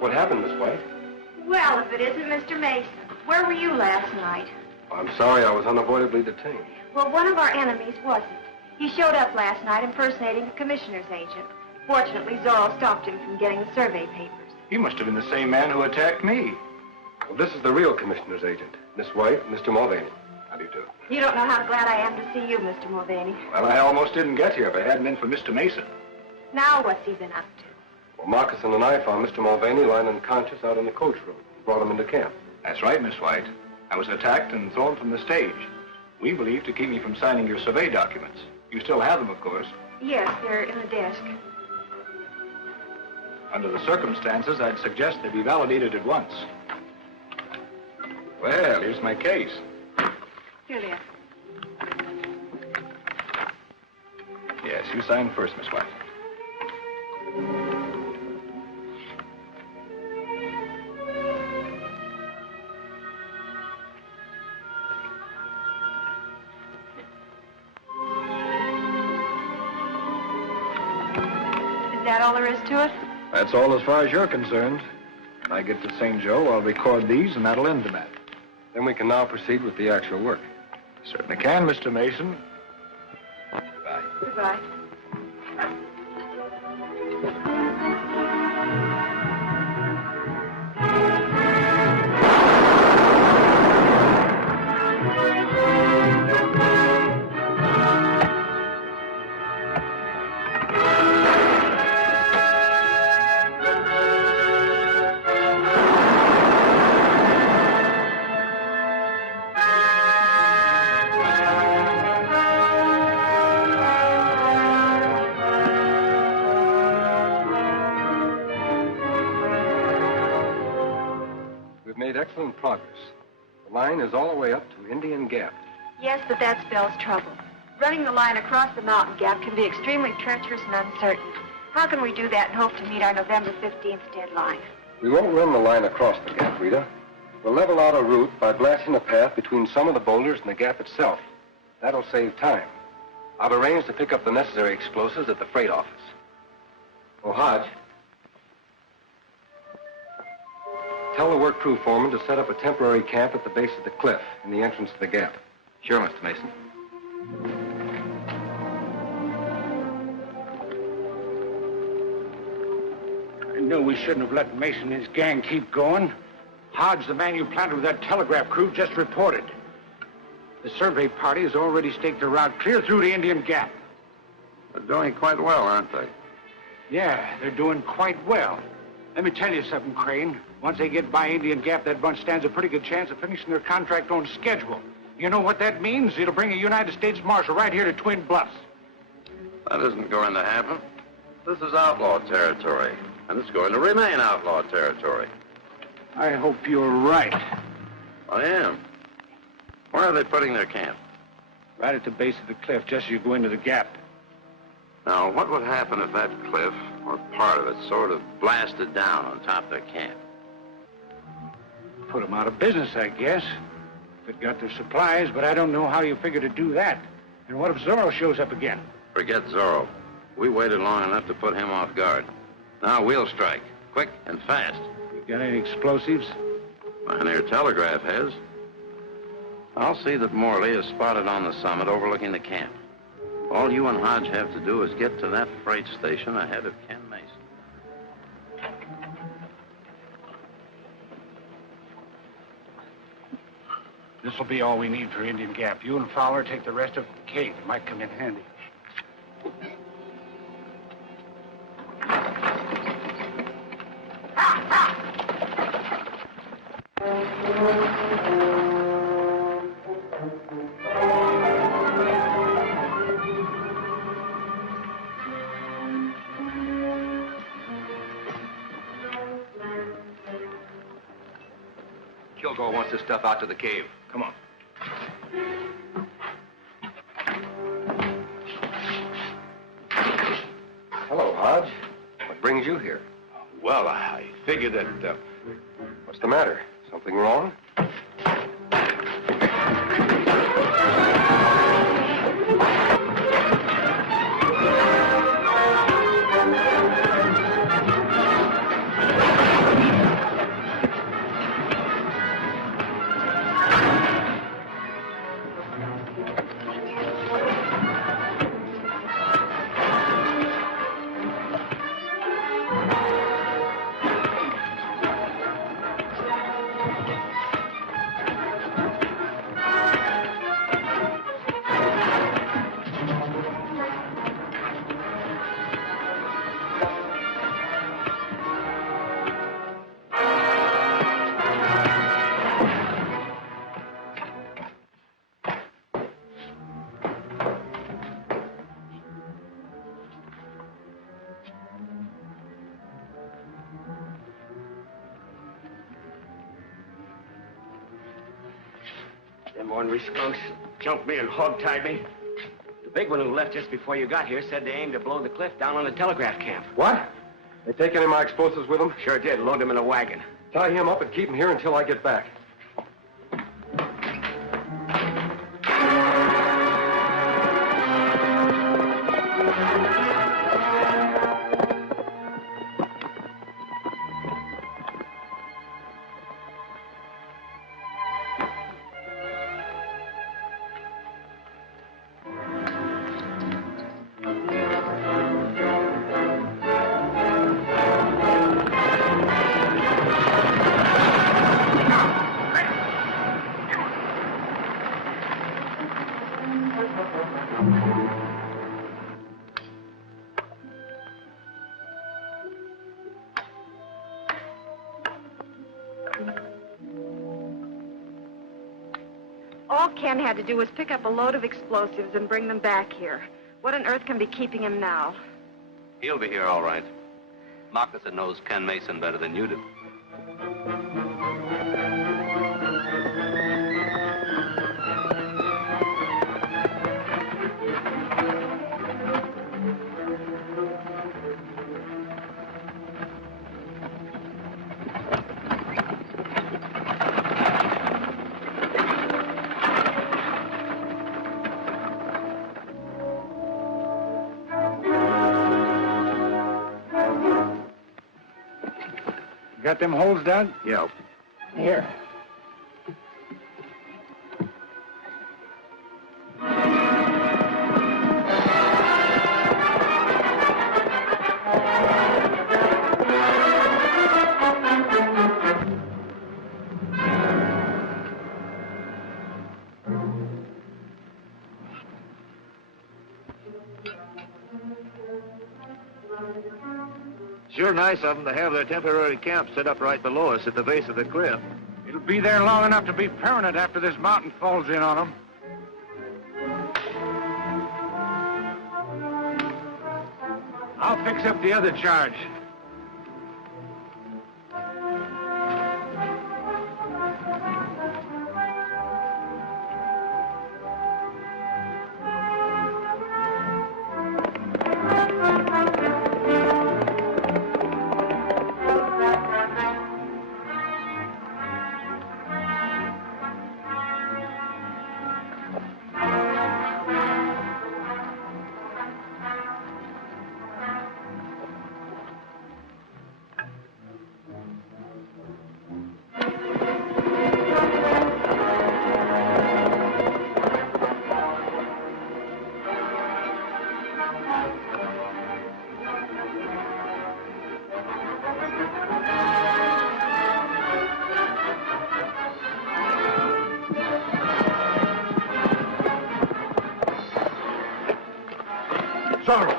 What happened, Miss White? Well, if it isn't Mr. Mason. Where were you last night? I'm sorry I was unavoidably detained. Well, one of our enemies wasn't. He showed up last night impersonating a commissioner's agent. Fortunately, Zorro stopped him from getting the survey papers. He must have been the same man who attacked me. Well, this is the real commissioner's agent, Miss White, Mr. Mulvaney. How do you do? You don't know how glad I am to see you, Mr. Mulvaney. Well, I almost didn't get here if it hadn't been for Mr. Mason. Now what's he been up to? Well, Moccasin and I found Mr. Mulvaney lying unconscious out in the coach room. Brought him into camp. That's right, Miss White. I was attacked and thrown from the stage. We believe to keep me from signing your survey documents. You still have them, of course. Yes, they're in the desk. Under the circumstances, I'd suggest they be validated at once. Well, here's my case. Here they are. Yes, you sign first, Miss White. Is that all there is to it? That's all as far as you're concerned. When I get to St. Joe, I'll record these, and that'll end the matter. Then we can now proceed with the actual work. Certainly can, Mr. Mason. Goodbye. Goodbye. Excellent progress. The line is all the way up to Indian Gap. Yes, but that spells trouble. Running the line across the mountain gap can be extremely treacherous and uncertain. How can we do that and hope to meet our November 15th deadline? We won't run the line across the gap, Rita. We'll level out a route by blasting a path between some of the boulders and the gap itself. That'll save time. I've arranged to pick up the necessary explosives at the freight office. Oh, Hodge. Tell the work crew foreman to set up a temporary camp at the base of the cliff in the entrance to the gap. Sure, Mr. Mason. I knew we shouldn't have let Mason and his gang keep going. Hodge, the man you planted with that telegraph crew, just reported. The survey party has already staked a route clear through to Indian Gap. They're doing quite well, aren't they? Yeah, they're doing quite well. Let me tell you something, Crane. Once they get by Indian Gap, that bunch stands a pretty good chance of finishing their contract on schedule. You know what that means? It'll bring a United States Marshal right here to Twin Bluffs. That isn't going to happen. This is outlaw territory, and it's going to remain outlaw territory. I hope you're right. I am. Where are they putting their camp? Right at the base of the cliff, just as you go into the gap. Now, what would happen if that cliff, or part of it, sort of blasted down on top of their camp? Put them out of business, I guess. If it got their supplies, but I don't know how you figure to do that. And what if Zorro shows up again? Forget Zorro. We waited long enough to put him off guard. Now we'll strike, quick and fast. You got any explosives? Pioneer Telegraph has. I'll see that Morley is spotted on the summit overlooking the camp. All you and Hodge have to do is get to that freight station ahead of Ken Mason. This will be all we need for Indian Gap. You and Fowler take the rest of the cave. It might come in handy. Kilgore wants this stuff out to the cave. Come on. Hello, Hodge. What brings you here? Well, I figured that, What's the matter? Something wrong? Them ornery skunks jumped me and hog-tied me. The big one who left just before you got here said they aimed to blow the cliff down on the telegraph camp. What? They take any of my explosives with them? Sure did. Load them in a wagon. Tie him up and keep him here until I get back. All Ken had to do was pick up a load of explosives and bring them back here. What on earth can be keeping him now? He'll be here all right. Moccasin knows Ken Mason better than you do. Got them holes done? Yeah. Here. Sure nice of them to have their temporary camp set up right below us at the base of the cliff. It'll be there long enough to be permanent after this mountain falls in on them. I'll fix up the other charge. Zorro!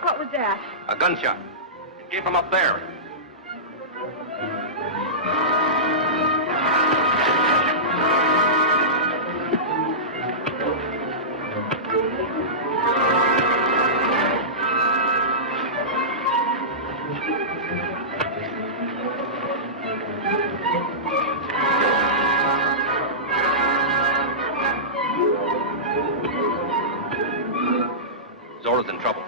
What was that? A gunshot. It came from up there. Zorro's in trouble.